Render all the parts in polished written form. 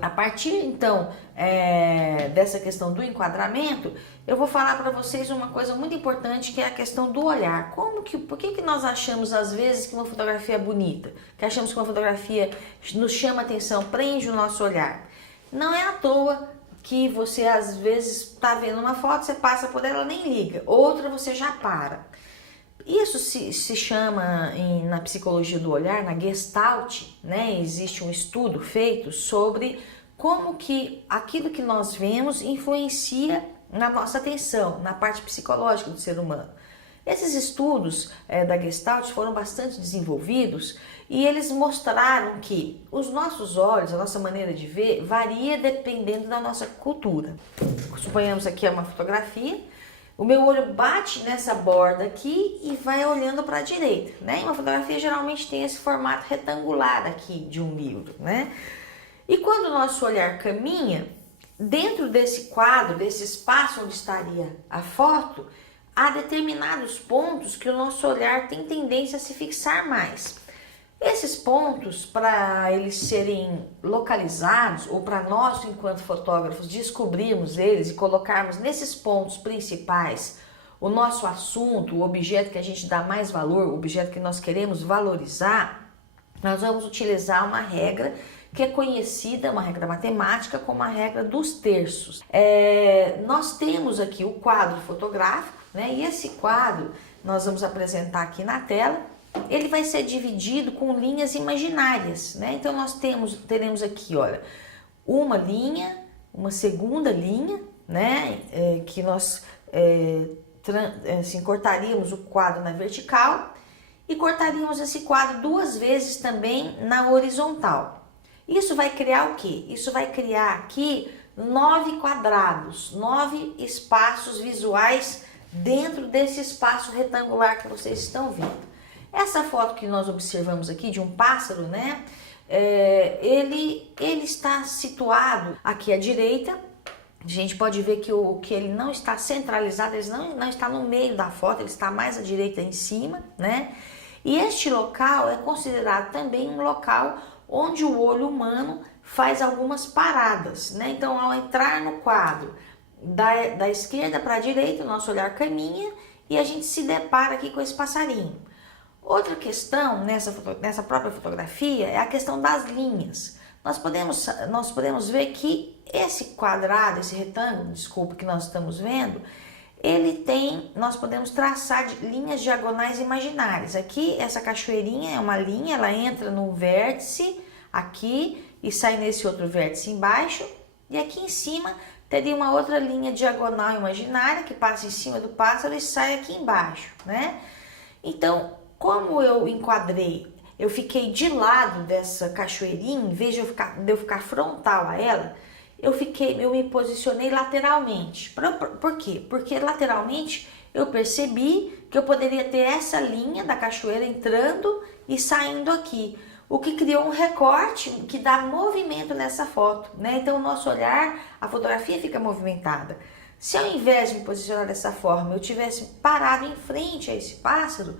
A partir então dessa questão do enquadramento, eu vou falar para vocês uma coisa muito importante, que é a questão do olhar. Por que nós achamos às vezes que uma fotografia é bonita? Que achamos que uma fotografia nos chama atenção, prende o nosso olhar? Não é à toa que você às vezes está vendo uma foto, você passa por ela, nem liga. Outra você já para. Isso se chama, na psicologia do olhar, na Gestalt, né? Existe um estudo feito sobre como que aquilo que nós vemos influencia na nossa atenção, na parte psicológica do ser humano. Esses estudos da Gestalt foram bastante desenvolvidos e eles mostraram que os nossos olhos, a nossa maneira de ver, varia dependendo da nossa cultura. Suponhamos aqui uma fotografia. O meu olho bate nessa borda aqui e vai olhando para a direita, né? E uma fotografia geralmente tem esse formato retangular aqui de um livro, né? E quando o nosso olhar caminha, dentro desse quadro, desse espaço onde estaria a foto, há determinados pontos que o nosso olhar tem tendência a se fixar mais. Esses pontos, para eles serem localizados, ou para nós, enquanto fotógrafos, descobrirmos eles e colocarmos nesses pontos principais o nosso assunto, o objeto que a gente dá mais valor, o objeto que nós queremos valorizar, nós vamos utilizar uma regra que é conhecida, uma regra matemática, como a regra dos terços. Nós temos aqui o quadro fotográfico, né? E esse quadro nós vamos apresentar aqui na tela. Ele vai ser dividido com linhas imaginárias, né? Então nós teremos aqui, olha, uma linha, uma segunda linha, né? Que nós assim, cortaríamos o quadro na vertical e cortaríamos esse quadro 2 vezes também na horizontal. Isso vai criar o quê? Isso vai criar aqui 9 quadrados, 9 espaços visuais dentro desse espaço retangular que vocês estão vendo. Essa foto que nós observamos aqui de um pássaro, né? Ele está situado aqui à direita. A gente pode ver que ele não está centralizado, ele não está no meio da foto, ele está mais à direita em cima, né? E este local é considerado também um local onde o olho humano faz algumas paradas, né? Então, ao entrar no quadro da esquerda para a direita, o nosso olhar caminha e a gente se depara aqui com esse passarinho. Outra questão nessa própria fotografia é a questão das linhas. Nós podemos ver que esse quadrado, esse retângulo, desculpa, que nós estamos vendo, nós podemos traçar linhas diagonais imaginárias. Aqui, essa cachoeirinha é uma linha, ela entra no vértice aqui e sai nesse outro vértice embaixo. E aqui em cima teria uma outra linha diagonal imaginária que passa em cima do pássaro e sai aqui embaixo, né? Então, como eu enquadrei, eu fiquei de lado dessa cachoeirinha, em vez de eu ficar frontal a ela, eu me posicionei lateralmente. Por quê? Porque lateralmente eu percebi que eu poderia ter essa linha da cachoeira entrando e saindo aqui, o que criou um recorte que dá movimento nessa foto, né? Então o nosso olhar, a fotografia fica movimentada. Se ao invés de me posicionar dessa forma, eu tivesse parado em frente a esse pássaro,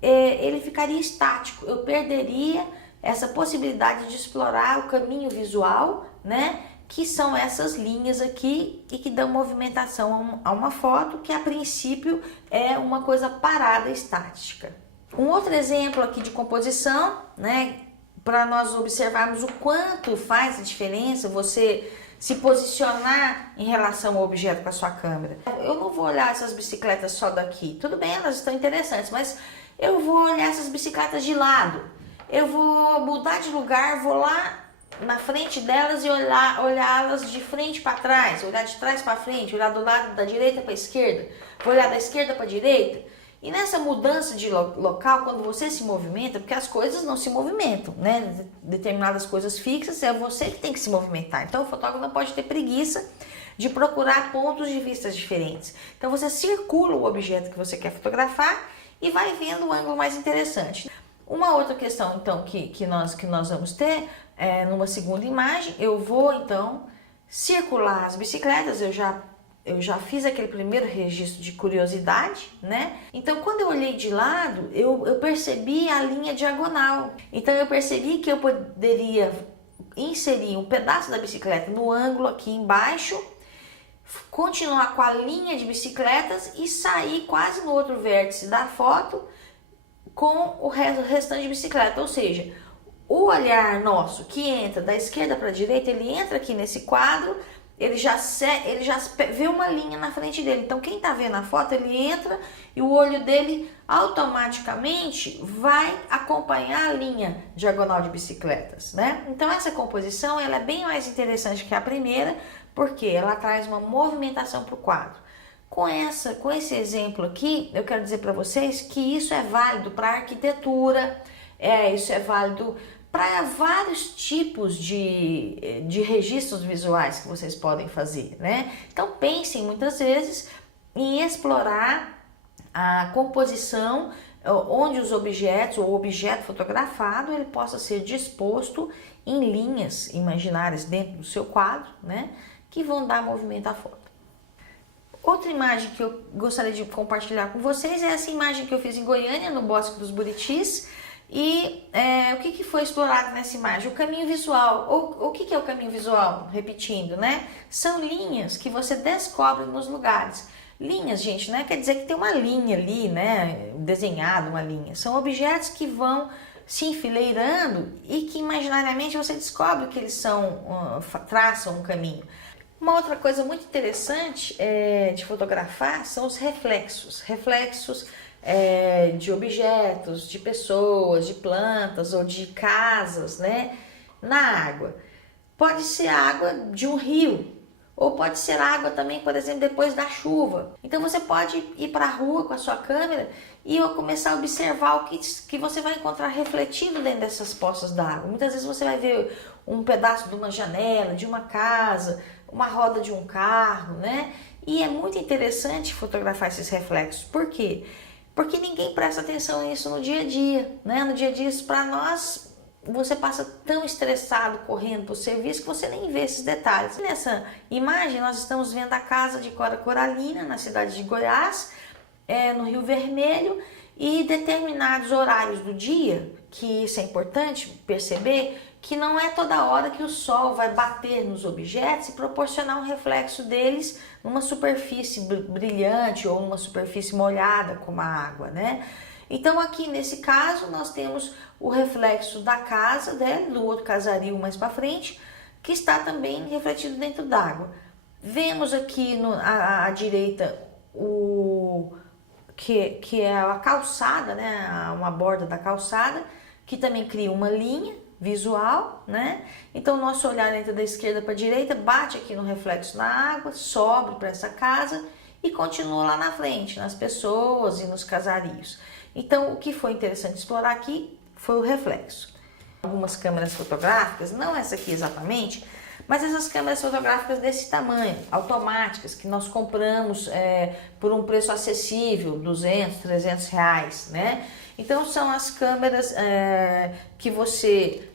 ele ficaria estático, eu perderia essa possibilidade de explorar o caminho visual, né? Que são essas linhas aqui e que dão movimentação a uma foto que a princípio é uma coisa parada, estática. Um outro exemplo aqui de composição, né? Para nós observarmos o quanto faz a diferença você se posicionar em relação ao objeto com a sua câmera. Eu não vou olhar essas bicicletas só daqui, tudo bem, elas estão interessantes, mas eu vou olhar essas bicicletas de lado, eu vou mudar de lugar, vou lá na frente delas e olhá-las de frente para trás, olhar de trás para frente, olhar do lado da direita para a esquerda, vou olhar da esquerda para a direita. E nessa mudança de local, quando você se movimenta, porque as coisas não se movimentam, né? Determinadas coisas fixas, é você que tem que se movimentar. Então o fotógrafo não pode ter preguiça de procurar pontos de vista diferentes. Então você circula o objeto que você quer fotografar e vai vendo o ângulo mais interessante. Uma outra questão, então, que nós vamos ter, numa segunda imagem, eu vou, então, circular as bicicletas, eu já fiz aquele primeiro registro de curiosidade, né? Então, quando eu olhei de lado, eu percebi a linha diagonal. Então, eu percebi que eu poderia inserir um pedaço da bicicleta no ângulo aqui embaixo, continuar com a linha de bicicletas e sair quase no outro vértice da foto com o restante de bicicleta. Ou seja, o olhar nosso que entra da esquerda para a direita, ele entra aqui nesse quadro, ele já vê uma linha na frente dele. Então quem está vendo a foto, ele entra e o olho dele automaticamente vai acompanhar a linha diagonal de bicicletas, né? Então essa composição ela é bem mais interessante que a primeira, porque ela traz uma movimentação para o quadro. Com esse exemplo aqui, eu quero dizer para vocês que isso é válido para arquitetura, isso é válido para vários tipos de registros visuais que vocês podem fazer, né? Então pensem muitas vezes em explorar a composição onde os objetos ou o objeto fotografado ele possa ser disposto em linhas imaginárias dentro do seu quadro, né? Que vão dar movimento à foto. Outra imagem que eu gostaria de compartilhar com vocês é essa imagem que eu fiz em Goiânia, no Bosque dos Buritis. E o que foi explorado nessa imagem? O caminho visual. O que é o caminho visual? Repetindo, né? São linhas que você descobre nos lugares. Linhas, gente, não quer dizer que tem uma linha ali, né? Desenhada uma linha. São objetos que vão se enfileirando e que imaginariamente você descobre que eles traçam um caminho. Uma outra coisa muito interessante de fotografar são os reflexos. Reflexos de objetos, de pessoas, de plantas ou de casas, né? Na água. Pode ser água de um rio, ou pode ser água também, por exemplo, depois da chuva. Então você pode ir para a rua com a sua câmera e começar a observar o que você vai encontrar refletido dentro dessas poças d'água. Muitas vezes você vai ver um pedaço de uma janela, de uma casa, uma roda de um carro, né? E é muito interessante fotografar esses reflexos. Por quê? Porque ninguém presta atenção nisso no dia a dia, né? No dia a dia, para nós, você passa tão estressado correndo para o serviço que você nem vê esses detalhes. Nessa imagem, nós estamos vendo a casa de Cora Coralina, na cidade de Goiás, no Rio Vermelho, e determinados horários do dia, que isso é importante perceber, que não é toda hora que o sol vai bater nos objetos e proporcionar um reflexo deles numa superfície brilhante ou numa superfície molhada como a água, né? Então aqui nesse caso nós temos o reflexo da casa, né, do outro casario mais para frente, que está também refletido dentro d'água. Vemos aqui à direita que é a calçada, né, uma borda da calçada, que também cria uma linha visual, né? Então o nosso olhar entra da esquerda para a direita, bate aqui no reflexo na água, sobe para essa casa e continua lá na frente, nas pessoas e nos casarios. Então o que foi interessante explorar aqui foi o reflexo. Algumas câmeras fotográficas, não essa aqui exatamente, mas essas câmeras fotográficas desse tamanho, automáticas, que nós compramos por um preço acessível, 200, 300 reais, né? Então são as câmeras que você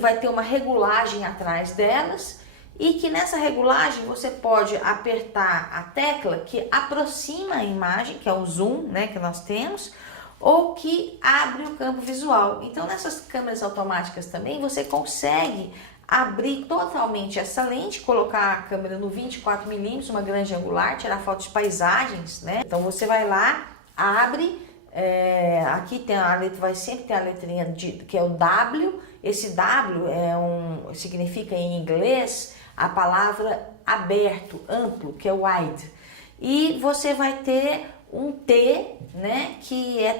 vai ter uma regulagem atrás delas e que nessa regulagem você pode apertar a tecla que aproxima a imagem, que é o zoom, né, que nós temos, ou que abre o campo visual. Então nessas câmeras automáticas também você consegue abrir totalmente essa lente, colocar a câmera no 24mm, uma grande angular, tirar fotos de paisagens, né? Então você vai lá, abre. Aqui tem a letra, vai sempre ter a letrinha que é o W. Esse W significa em inglês a palavra aberto, amplo, que é wide. E você vai ter um T, né, que é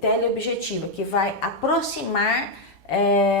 teleobjetiva, que vai aproximar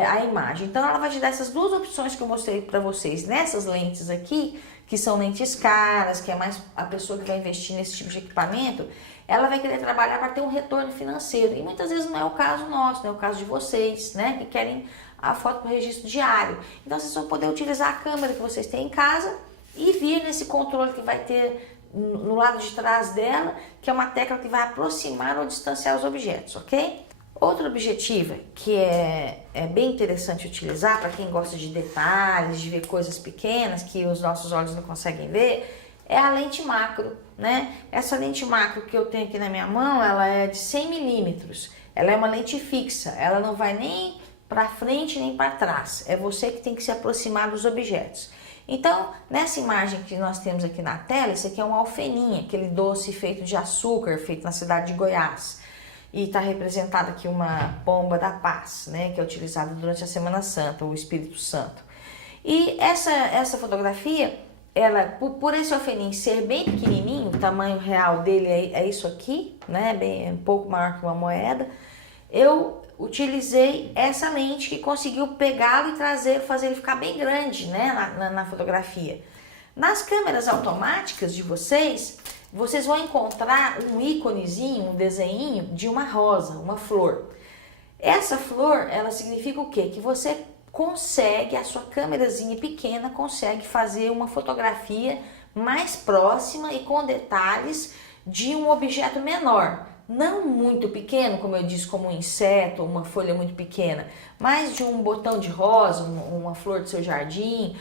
a imagem. Então ela vai te dar essas duas opções que eu mostrei para vocês nessas lentes aqui, que são lentes caras, que é mais a pessoa que vai investir nesse tipo de equipamento, ela vai querer trabalhar para ter um retorno financeiro. E muitas vezes não é o caso nosso, não é o caso de vocês, né, que querem a foto para o registro diário. Então vocês vão poder utilizar a câmera que vocês têm em casa e vir nesse controle que vai ter no lado de trás dela, que é uma tecla que vai aproximar ou distanciar os objetos, ok? Outra objetiva que é bem interessante utilizar para quem gosta de detalhes, de ver coisas pequenas que os nossos olhos não conseguem ver, é a lente macro, né? Essa lente macro que eu tenho aqui na minha mão, ela é de 100 milímetros. Ela é uma lente fixa, ela não vai nem para frente nem para trás. É você que tem que se aproximar dos objetos. Então, nessa imagem que nós temos aqui na tela, esse aqui é um alfenim, aquele doce feito de açúcar, feito na cidade de Goiás. E está representada aqui uma pomba da paz, né, que é utilizada durante a Semana Santa, o Espírito Santo. E essa fotografia, ela, por esse alfenim ser bem pequenininho, o tamanho real dele é isso aqui, né, bem, um pouco maior que uma moeda, eu utilizei essa lente que conseguiu pegá-lo e fazer ele ficar bem grande, né, na fotografia. Nas câmeras automáticas de vocês vão encontrar um íconezinho, um desenho de uma rosa, uma flor. Essa flor, ela significa o quê? Que você consegue, a sua câmerazinha pequena consegue fazer uma fotografia mais próxima e com detalhes de um objeto menor. Não muito pequeno, como eu disse, como um inseto, uma folha muito pequena, mas de um botão de rosa, uma flor do seu jardim,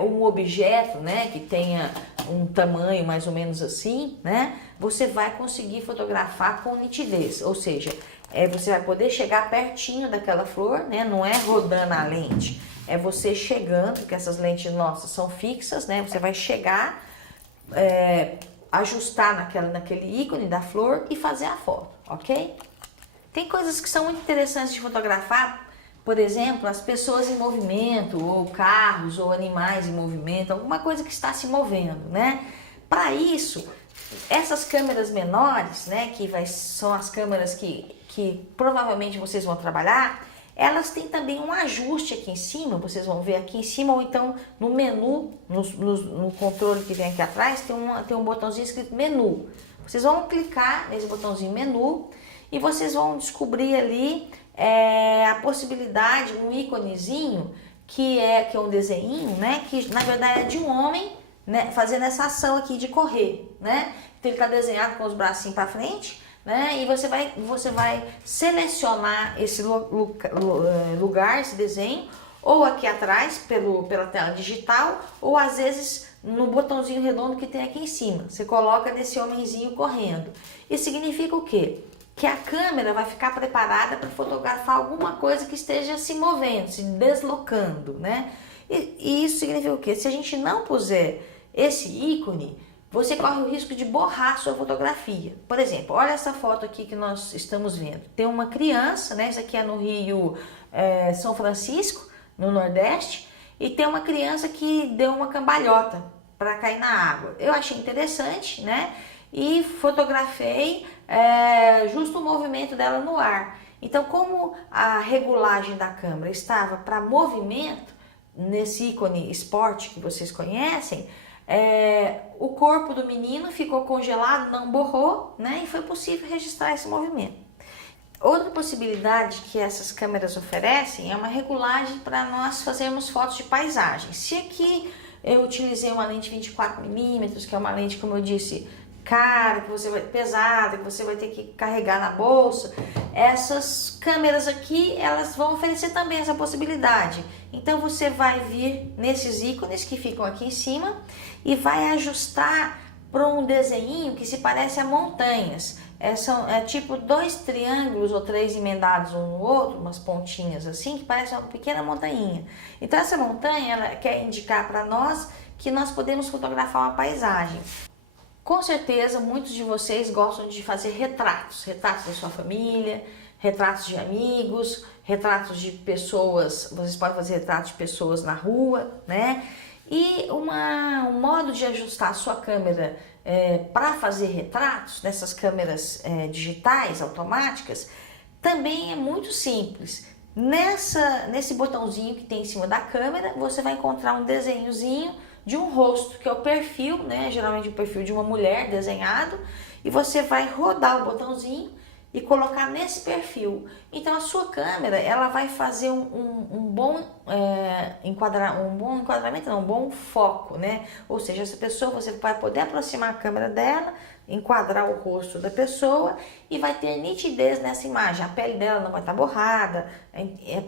um objeto, né, que tenha um tamanho mais ou menos assim, né, você vai conseguir fotografar com nitidez, ou seja, você vai poder chegar pertinho daquela flor, né, não é rodando a lente, é você chegando, porque essas lentes nossas são fixas, né, você vai chegar, ajustar naquele ícone da flor e fazer a foto, ok? Tem coisas que são muito interessantes de fotografar, por exemplo, as pessoas em movimento, ou carros, ou animais em movimento, alguma coisa que está se movendo, né? Para isso, essas câmeras menores, né, são as câmeras que provavelmente vocês vão trabalhar, elas têm também um ajuste aqui em cima, vocês vão ver aqui em cima, ou então no menu, no controle que vem aqui atrás, tem um botãozinho escrito menu. Vocês vão clicar nesse botãozinho menu e vocês vão descobrir ali a possibilidade, um íconezinho, que é um desenho, né, que na verdade é de um homem, né, fazendo essa ação aqui de correr, né? Então ele está desenhado com os bracinhos para frente, né? E você vai selecionar esse lugar, esse desenho, ou aqui atrás pela tela digital, ou às vezes no botãozinho redondo que tem aqui em cima. Você coloca nesse homenzinho correndo. Isso significa o quê? Que a câmera vai ficar preparada para fotografar alguma coisa que esteja se movendo, se deslocando, né? E isso significa o quê? Se a gente não puser esse ícone, você corre o risco de borrar sua fotografia. Por exemplo, olha essa foto aqui que nós estamos vendo. Tem uma criança, né? Isso aqui é no Rio São Francisco, no Nordeste, e tem uma criança que deu uma cambalhota para cair na água. Eu achei interessante, né? E fotografei justo o movimento dela no ar. Então, como a regulagem da câmera estava para movimento, nesse ícone esporte que vocês conhecem, o corpo do menino ficou congelado, não borrou, né? E foi possível registrar esse movimento. Outra possibilidade que essas câmeras oferecem é uma regulagem para nós fazermos fotos de paisagem. Se aqui eu utilizei uma lente 24mm, que é uma lente, como eu disse, cara, pesada, que você vai ter que carregar na bolsa, essas câmeras aqui, elas vão oferecer também essa possibilidade. Então você vai vir nesses ícones que ficam aqui em cima e vai ajustar para um desenho que se parece a montanhas. É tipo dois triângulos ou três emendados um no outro, umas pontinhas assim, que parece uma pequena montanha. Então essa montanha, ela quer indicar para nós que nós podemos fotografar uma paisagem. Com certeza, muitos de vocês gostam de fazer retratos da sua família, retratos de amigos, retratos de pessoas, vocês podem fazer retratos de pessoas na rua, né? E um modo de ajustar a sua câmera para fazer retratos, nessas câmeras digitais, automáticas, também é muito simples. Nesse botãozinho que tem em cima da câmera, você vai encontrar um desenhozinho de um rosto, que é o perfil, né? Geralmente o perfil de uma mulher desenhado, e você vai rodar o botãozinho e colocar nesse perfil. Então a sua câmera, ela vai fazer um bom enquadramento, não, um bom foco, né? Ou seja, essa pessoa, você vai poder aproximar a câmera dela, enquadrar o rosto da pessoa e vai ter nitidez nessa imagem. A pele dela não vai estar borrada,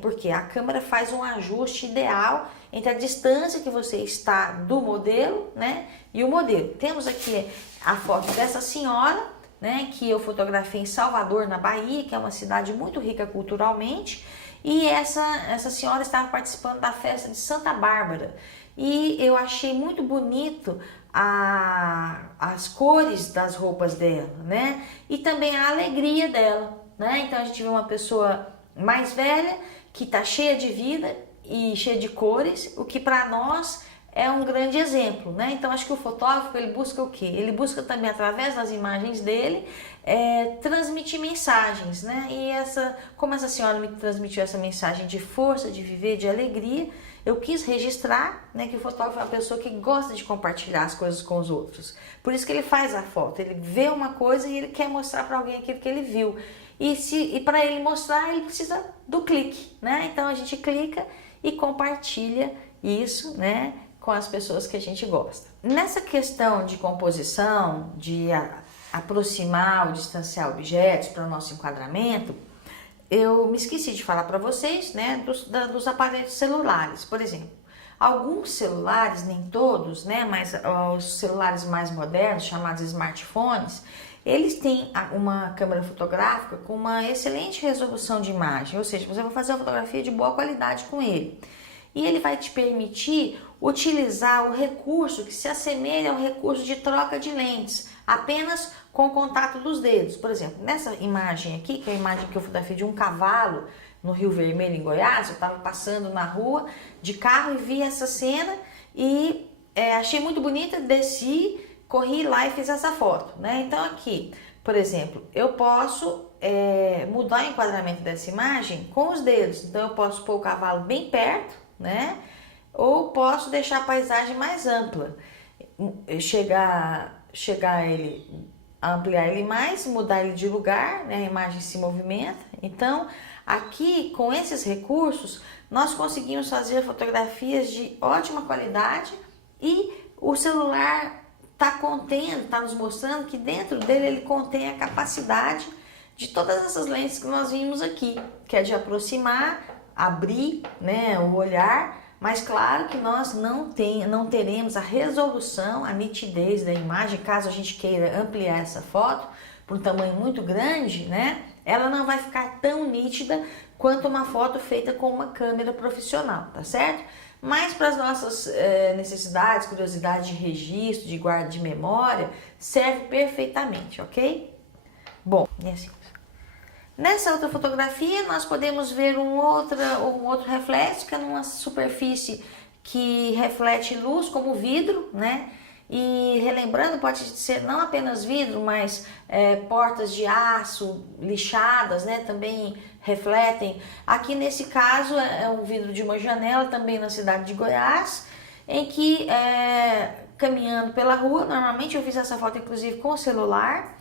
porque a câmera faz um ajuste ideal entre a distância que você está do modelo, né, e o modelo. Temos aqui a foto dessa senhora, né, que eu fotografei em Salvador, na Bahia, que é uma cidade muito rica culturalmente, E essa senhora estava participando da festa de Santa Bárbara. E eu achei muito bonito as cores das roupas dela, né? E também a alegria dela, né? Então a gente vê uma pessoa mais velha que tá cheia de vida e cheia de cores, o que para nós é um grande exemplo, né? Então acho que o fotógrafo, ele busca o quê? Ele busca também, através das imagens dele, transmitir mensagens, né? E como essa senhora me transmitiu essa mensagem de força, de viver, de alegria, eu quis registrar, né, que o fotógrafo é uma pessoa que gosta de compartilhar as coisas com os outros. Por isso que ele faz a foto, ele vê uma coisa e ele quer mostrar para alguém aquilo que ele viu. E para ele mostrar, ele precisa do clique, né? Então a gente clica e compartilha isso, né, com as pessoas que a gente gosta. Nessa questão de composição, de aproximar ou distanciar objetos para o nosso enquadramento, eu me esqueci de falar para vocês, né, dos aparelhos celulares. Por exemplo, alguns celulares, nem todos, né, mas os celulares mais modernos, chamados smartphones, eles têm uma câmera fotográfica com uma excelente resolução de imagem, ou seja, você vai fazer uma fotografia de boa qualidade com ele. E ele vai te permitir utilizar o recurso que se assemelha ao recurso de troca de lentes, apenas com o contato dos dedos. Por exemplo, nessa imagem aqui, que é a imagem que eu fotografei de um cavalo no Rio Vermelho, em Goiás, eu estava passando na rua de carro e vi essa cena e achei muito bonita, desci, corri lá e fiz essa foto, né? Então aqui, por exemplo, eu posso mudar o enquadramento dessa imagem com os dedos. Então eu posso pôr o cavalo bem perto, né? Ou posso deixar a paisagem mais ampla, chegar ele, ampliar ele mais, mudar ele de lugar, né? A imagem se movimenta. Então, aqui com esses recursos, nós conseguimos fazer fotografias de ótima qualidade e o celular está nos mostrando que dentro dele ele contém a capacidade de todas essas lentes que nós vimos aqui, que é de aproximar, abrir, né, o olhar, mas claro que nós não teremos a resolução, a nitidez da imagem, caso a gente queira ampliar essa foto para um tamanho muito grande, né, ela não vai ficar tão nítida quanto uma foto feita com uma câmera profissional, tá certo? Mas para as nossas necessidades, curiosidade de registro, de guarda de memória, serve perfeitamente, ok? Bom, e assim. Nessa outra fotografia, nós podemos ver um outro reflexo, que é numa superfície que reflete luz, como vidro, né? E relembrando, pode ser não apenas vidro, mas portas de aço lixadas, né? Também refletem. Aqui nesse caso é um vidro de uma janela, também na cidade de Goiás, em que caminhando pela rua, normalmente eu fiz essa foto inclusive com o celular,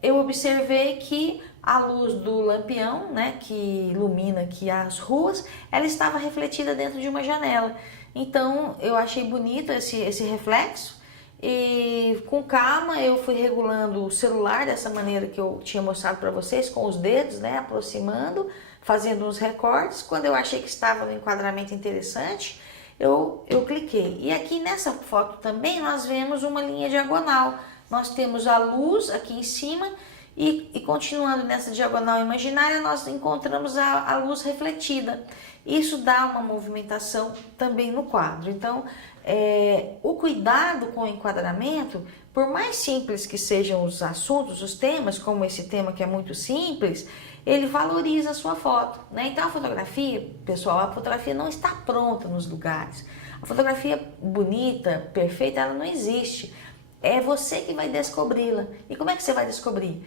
eu observei que a luz do lampião, né, que ilumina aqui as ruas, ela estava refletida dentro de uma janela. Então eu achei bonito esse reflexo e com calma eu fui regulando o celular dessa maneira que eu tinha mostrado para vocês, com os dedos, né, aproximando, fazendo uns recortes. Quando eu achei que estava no enquadramento interessante, eu cliquei. E aqui nessa foto também nós vemos uma linha diagonal. Nós temos a luz aqui em cima e continuando nessa diagonal imaginária, nós encontramos a luz refletida. Isso dá uma movimentação também no quadro. Então, o cuidado com o enquadramento, por mais simples que sejam os assuntos, os temas, como esse tema que é muito simples, ele valoriza a sua foto, né? Então, a fotografia, pessoal, a fotografia não está pronta nos lugares. A fotografia bonita, perfeita, ela não existe. É você que vai descobri-la. E como é que você vai descobrir?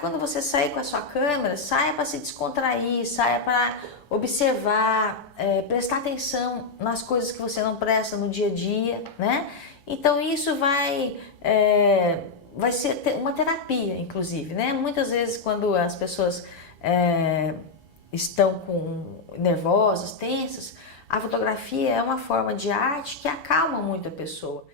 Quando você sair com a sua câmera, saia para se descontrair, saia para observar, prestar atenção nas coisas que você não presta no dia a dia, né? Então isso vai ser uma terapia, inclusive, né? Muitas vezes quando as pessoas estão nervosas, tensas, a fotografia é uma forma de arte que acalma muito a pessoa.